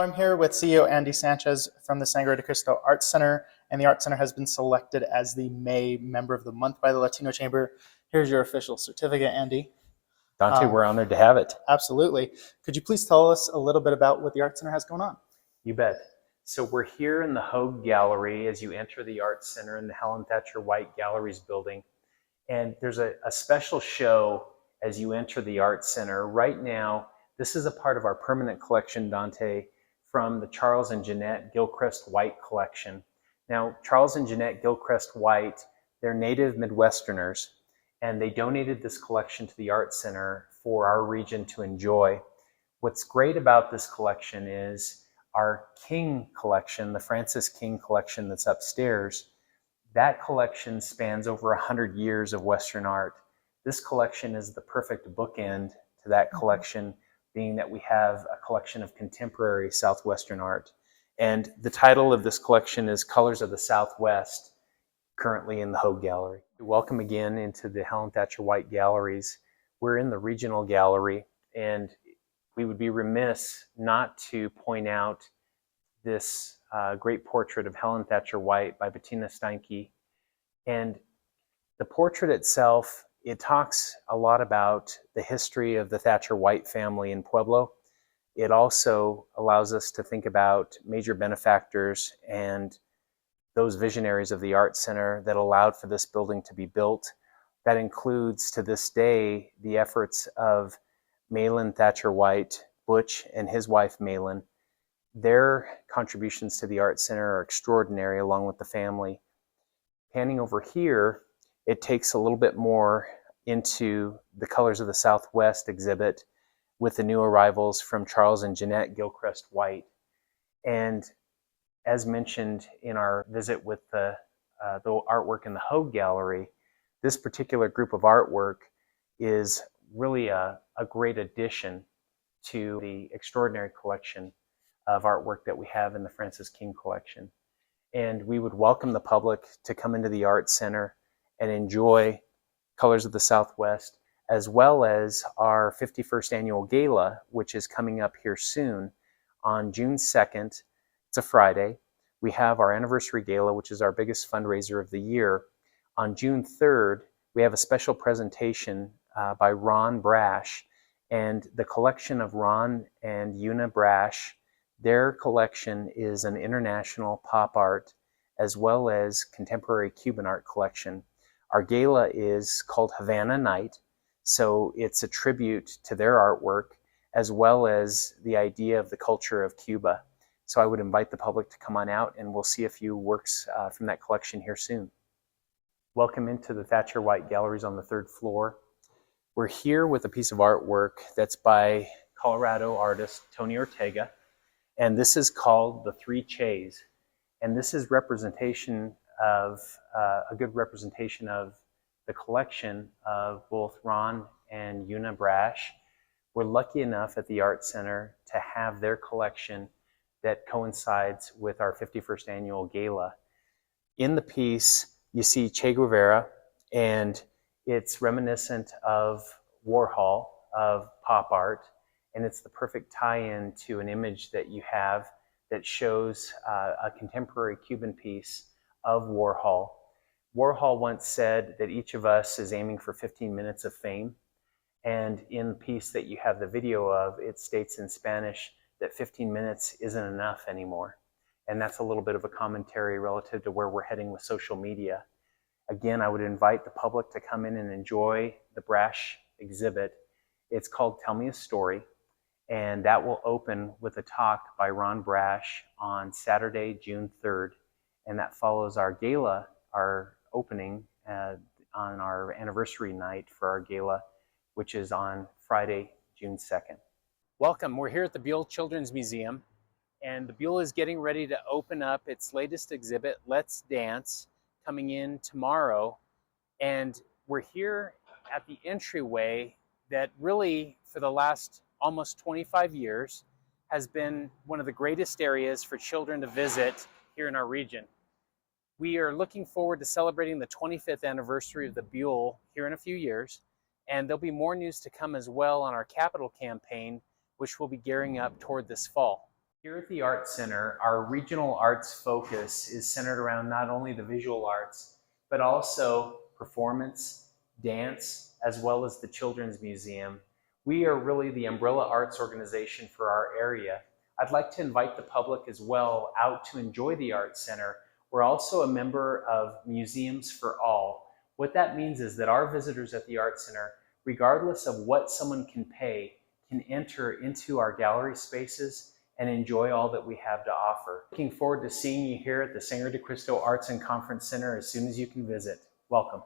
Hello, I'm here with CEO Andy Sanchez from the Sangre de Cristo Arts Center, and the Arts Center has been selected as the May Member of the Month by the Latino Chamber. Here's your official certificate, Andy. Dante, we're honored to have it. Absolutely. Could you please tell us a little bit about what the Arts Center has going on? You bet. So we're here in the Hogue Gallery as you enter the Arts Center in the Helen Thatcher White Galleries building. And there's a special show as you enter the Arts Center. Right now, this is a part of our permanent collection, Dante, from the Charles and Jeanette Gilchrist White collection. Now, Charles and Jeanette Gilchrist White, they're native Midwesterners, and they donated this collection to the Arts Center for our region to enjoy. What's great about this collection is our King collection, the Francis King collection that's upstairs. That collection spans over 100 years of Western art. This collection is the perfect bookend to that collection, being that we have a collection of contemporary Southwestern art. And the title of this collection is Colors of the Southwest, currently in the Hogue Gallery. Welcome again into the Helen Thatcher White Galleries. We're in the regional gallery, and we would be remiss not to point out this great portrait of Helen Thatcher White by Bettina Steinke. And the portrait itself, it talks a lot about the history of the Thatcher White family in Pueblo. It also allows us to think about major benefactors and those visionaries of the Arts Center that allowed for this building to be built. That includes, to this day, the efforts of Malin Thatcher White, Butch, and his wife Malin. Their contributions to the Arts Center are extraordinary, along with the family. Panning over here, it takes a little bit more into the Colors of the Southwest exhibit with the new arrivals from Charles and Jeanette Gilchrist White. And as mentioned in our visit with the artwork in the Hogue Gallery, this particular group of artwork is really a great addition to the extraordinary collection of artwork that we have in the Francis King collection. And we would welcome the public to come into the Arts Center and enjoy Colors of the Southwest, as well as our 51st annual gala, which is coming up here soon on June 2nd. It's a Friday. We have our anniversary gala, which is our biggest fundraiser of the year. On June 3rd, we have a special presentation by Ron Brash, and the collection of Ron and Una Brash. Their collection is an international pop art as well as contemporary Cuban art collection. Our gala is called Havana Night, so it's a tribute to their artwork as well as the idea of the culture of Cuba. So I would invite the public to come on out, and we'll see a few works from that collection here soon. Welcome into the Thatcher White Galleries on the 3rd floor. We're here with a piece of artwork that's by Colorado artist Tony Ortega. And this is called The Three Chays. And this is representation of, a good representation of the collection of both Ron and Una Brash. We're lucky enough at the Arts Center to have their collection that coincides with our 51st annual gala. In the piece, you see Che Guevara, and it's reminiscent of Warhol, of pop art. And it's the perfect tie-in to an image that you have that shows a contemporary Cuban piece of Warhol. Warhol once said that each of us is aiming for 15 minutes of fame. And in the piece that you have the video of, it states in Spanish that 15 minutes isn't enough anymore. And that's a little bit of a commentary relative to where we're heading with social media. Again, I would invite the public to come in and enjoy the Brash exhibit. It's called Tell Me a Story. And that will open with a talk by Ron Brash on Saturday, June 3rd. And that follows our gala, our opening on our anniversary night for our gala, which is on Friday, June 2nd. Welcome. We're here at the Buell Children's Museum, and the Buell is getting ready to open up its latest exhibit, Let's Dance, coming in tomorrow. And we're here at the entryway that really, for the last almost 25 years, has been one of the greatest areas for children to visit here in our region. We are looking forward to celebrating the 25th anniversary of the Buell here in a few years, and there'll be more news to come as well on our capital campaign, which we'll be gearing up toward this fall. Here at the Art Center, our regional arts focus is centered around not only the visual arts, but also performance, dance, as well as the Children's Museum. We are really the umbrella arts organization for our area. I'd like to invite the public as well out to enjoy the Art Center. We're also a member of Museums for All. What that means is that our visitors at the Art Center, regardless of what someone can pay, can enter into our gallery spaces and enjoy all that we have to offer. Looking forward to seeing you here at the Sangre de Cristo Arts and Conference Center as soon as you can visit. Welcome.